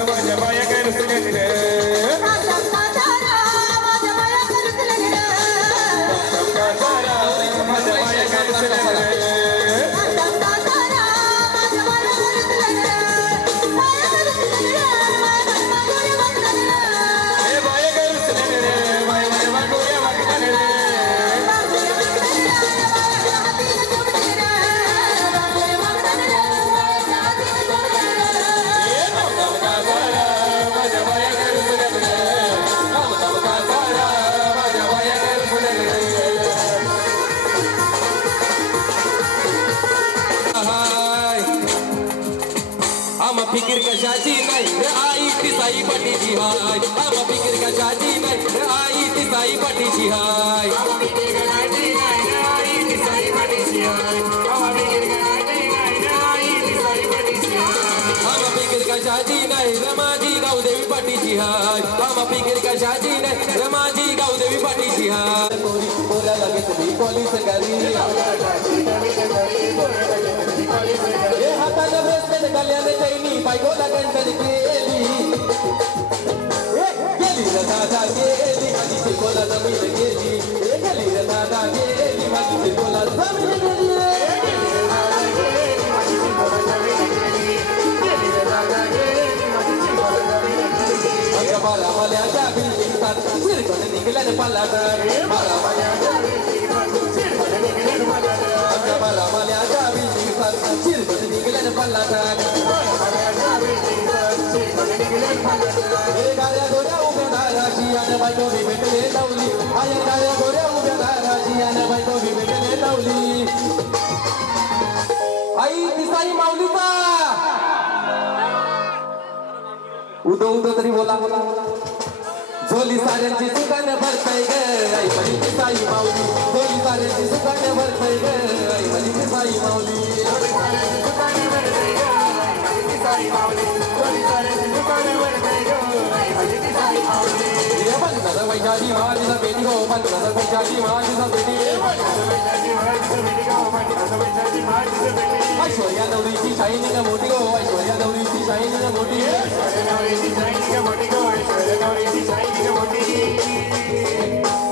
माझ्या माया काय नसले फिकीर कशाची नाही आई ती साई पाटीची हाय आम्हा फिकीर कशाची नाही आई ती साई पाटीची हाय आम्हा फिकीर कशाची नाही आई ती साई पाटीची हाय आम्हा फिकीर कशाची नाही रमाजी गावदेवी पाटीची हाय आम्हा फिकीर कशाची नाही रमाजी गावदेवी पाटीची हाय बोला लगेच मी पोलीस गाडी हे हाताला ब्रेसलेट गल्याने चैनी बायकोला गंटन केली गेली रे दादा गेली माझी शिकोला जमीन गेली गेली रे दादा गेली माझी शिकोला जमीन गेली मारा माल्याच्या बिल्डिंगतात शिरकण निघल्याने पल्लाट मारा माल्याच्या बिल्डिंगतात शिरकण निघल्याने पल्लाट गाड्या गोऱ्या उभ्या दाराची आणि बायको बी भेटले लावली आया गाड्या गोऱ्या उभ्या दाराची आणि बायको बी भेटले लावली आई तिसाई माऊलीचा उदो उदो तरी बोला झोली साऱ्यांची सुकाने भरताय ग आई माझी साई माऊली झोली साऱ्यांची सुकाने भरताय ग आई माझी साई माऊली वैशाली महाराजा बेटी हो पंतप्रधान वैशाली महाराजा बेटी ऐश्वर्या नवरीची शाईनी का मोठी हो ऐश्वर्या नवरीची शाईनी का मोठी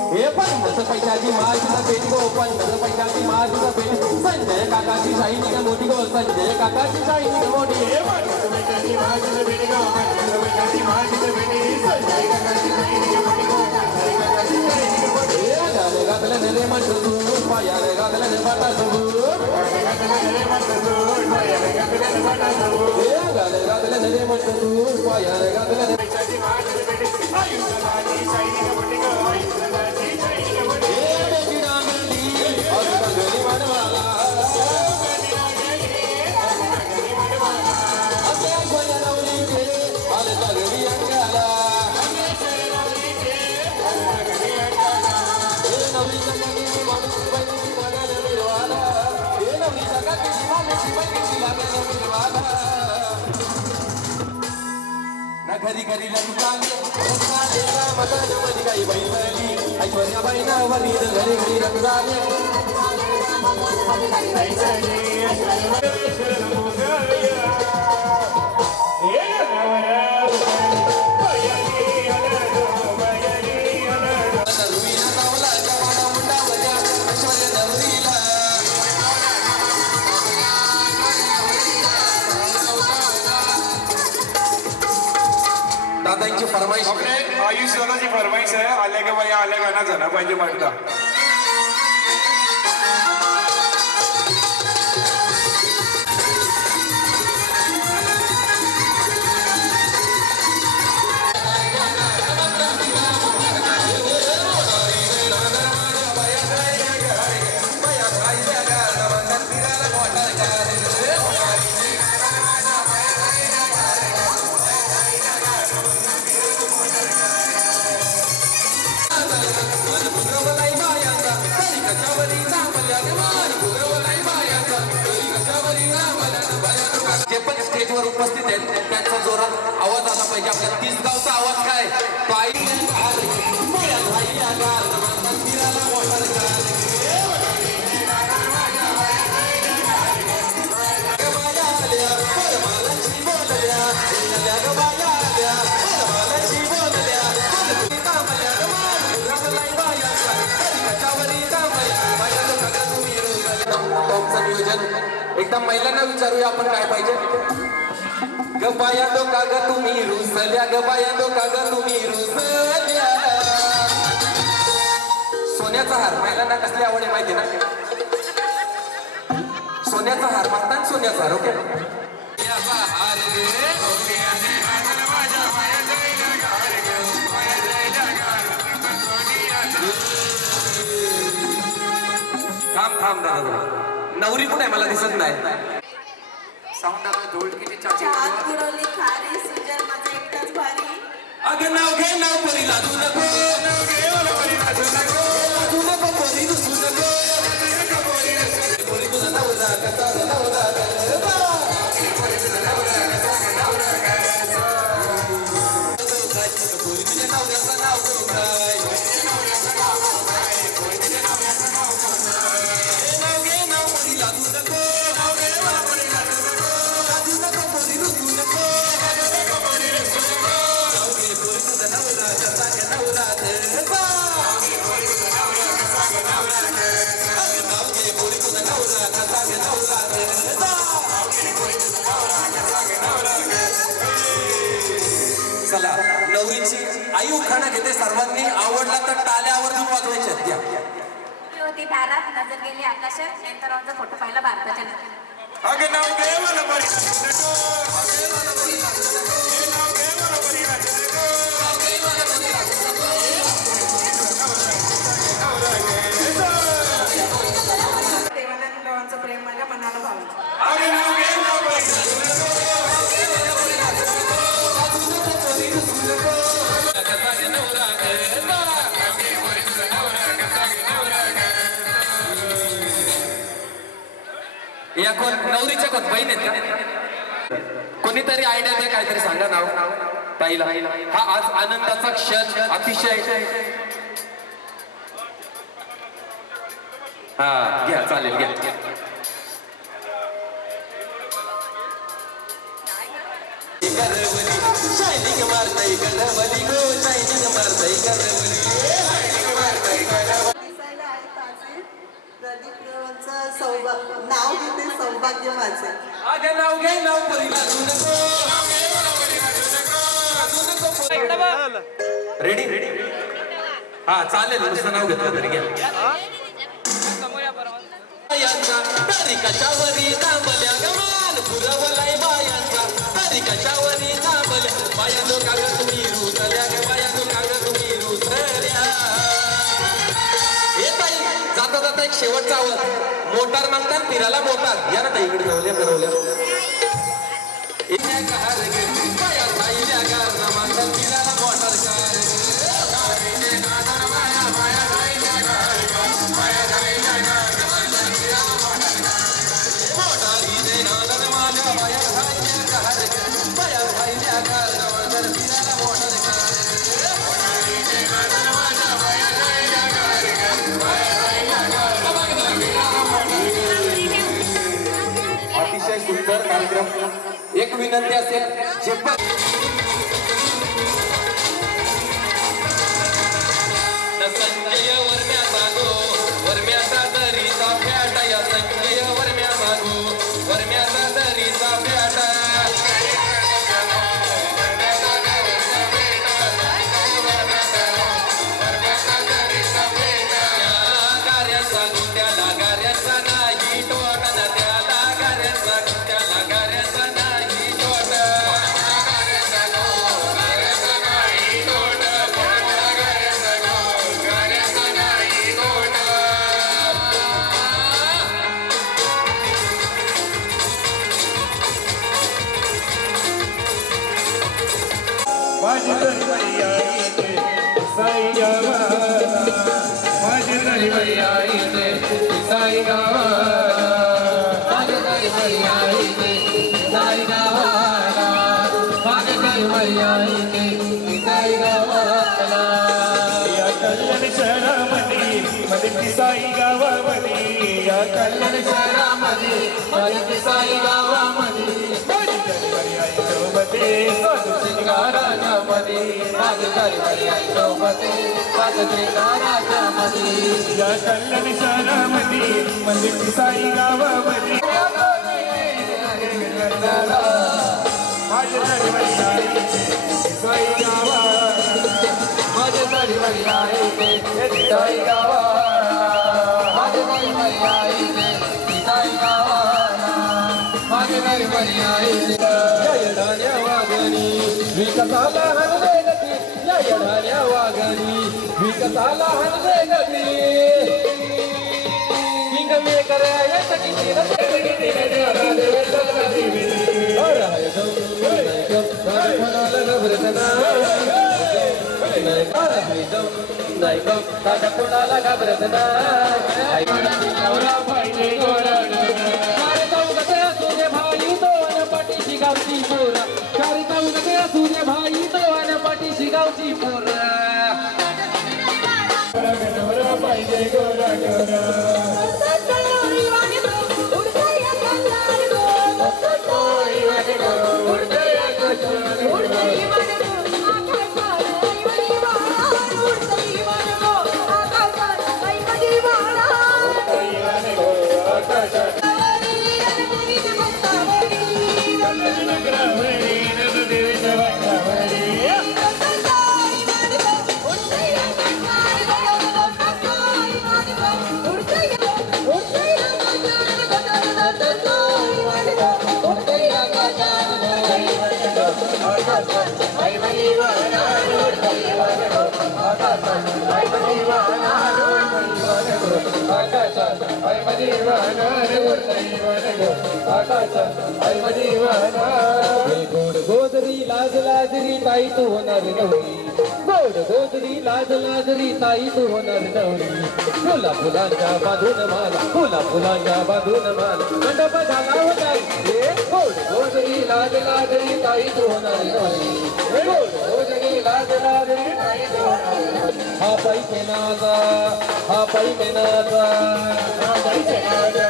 हे पंतप्रधान पैशाची महाराजा बेटी हो पंतप्रधान पैशाची महाराजा बेटी संजय काकाची शाईनी का मोठी हो संजय काकाची शाईनी का मोठी गादला रे म्हणतो तू पायाला गादला रे बाटा तू गादला रे म्हणतो तू पायाला गादला रे बेटी डांगली और डांगली वाडवाला घरी घरी रंगाले रंगाले रामदान मध्ये काही बैसली ऐश्वर्याबाई नावानी घरी घरी रंगाले दादांची फरमाईश आयुष्याची फरमाईश आहे आल्या का बाई आल्या गाणं झाला पाहिजे म्हणता जे पण स्टेजवर उपस्थित आहेत त्यांचा जोरात आवाज आला पाहिजे आपल्या 30 गावचा आवाज काय तो एकदम महिलांना विचारूया आपण काय पाहिजे गबाया दो काग तुम्ही रुसल्या गबाया दो काग तुम्ही रुसल्या सोन्याचा हार महिलांना कसली आवड आहे माहिती ना सोन्याचा हार मागतात सोन्याचा हार ओके थांब दादा नवरी कुठे आहे मला दिसत नाही साऊंड आला ढोलकीची चाची हात बुडवली खारी सुजल माझा एकटाच भारी अगं नाव घे नाव परी लाजू नको नाव घे मला परी लाजू नको लाजू नको परी रुसू नको परी तुझा नवरा कसा नवरा परी तुझा नवरा कसा परी तुझ्या नवऱ्याचं नाव काय नाव घे नाव परी लाजू नको नाव घे मला परी लाजू नको लाजू नको परी रुसू नको चला नवरीची आई उखाणा घेते सर्वांनी आवडला तर टाळ्या आवर्जून वाजवायच्या द्या होती दारात नजर गेली आकाशात नंतर फोटो पाहिला भारताच्या अगं नाव घे मला परी लाजू नको नाव घे मला परी लाजू देवानंद प्रेम माझ्या मनाला भावलं अगं नाव घे नाव परी लाजू या कोण नवरीच्या कोण बहीण आहेत का कोणीतरी आयडिया द्या काहीतरी सांगा नाव ताईला हा आज आनंदाचा क्षण अतिशय हा घ्या चालेल घ्या शायनिंग मारताय गडबली गो शायनिंग मारताय गडबली दिसायला आहे ताजे प्रदीप देवांचं नाव घेते सौभाग्य माझं अगं नाव घे नाव परी लाजू नको रेडी हा चालेल नुसतं नाव घेतलं तरी घ्या तारिकाच्या वरी थांबल्या गमान पुरवलाय बायांचा तारिकाच्या वरी थांबल्या बाया जो कागद तुम्ही रुसल्या ग बाया जो कागद तुम्ही रुसल्या हे ताई जाता जाता एक शेवटचा आवाज मोटार मागतात फिरायला मोटार या ना ताई इकडे ठेवल्या करवल्या बाया ताईल्या गार मागतात फिरायला मोटार कार कार्यक्रम एक विनंती असेल जे संजय वर्म्याचा गो वर्म्याचा दरीचा फ्याटा या संजय वर्म्याचा गो वर्म्याचा दरीचा फ्याटा गाऱ्याचा गुंड्याला गाऱ्याचा नाही टोटा त्याला गाऱ्याचा गुंड्याला गाऱ्याचा नाही टोटा माझी दरबारी आई ते साई गावाला माझी दरबारी आई ते साई गावाला माझी दरबारी आई ते साई गावाला माझी दरबारी आई ते साई गावाला या कल्याण शहरामध्ये मध्ये साई गावामध्ये या कल्याण शहरामध्ये मध्ये साई गावामध्ये माझी दरबारी आई सोबते साधू शिंगारामध्ये माझी दरबारी आई सोबते साधू शिंगारामध्ये या कल्याण शहरामध्ये मध्ये साई गावामध्ये माझी दरबारी आई साई गावाला माझी दरबारी आई साई गावाला माझी दरबारी आई साई गावाला माझी दरबारी आई येडाण्या वागणी विकसाला हनवे गती या येडाण्या वागणी विकसाला हनवे गती किंग मे कराया सकी कोणाला घाबरत नाही भाई दोन पाठीशी गावची पोरा चारी चौघ सूर्य भाई दोन पाठीशी गावची पोरा पाहिजे गोरा गोड गोदरी लाज लाजरी ताई तू होणार नवरी गोड गोदरी लाज लाजरी ताई तू होणार नवरी फुला फुलांच्या बांधून माला फुला फुलांच्या बांधून माला मंडप झाला होता गोड गोदरी लाज लाजरी ताई तू होणार नवरी गोड गोदरी लाज लाजरी ताई तू होणार हा पैसे नाचा हा पैसे नाचा हा पैसे नाचा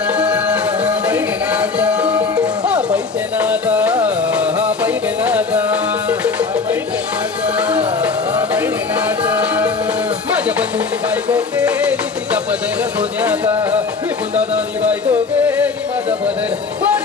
हा पैसे नाचा हा पैसे नाचा हा पैसे नाचा हा पैसे नाचा माझ्या बंधूंनी बायको केली तिचा पदर सोन्याचा विपुल दादानी बायको केली माझा पदर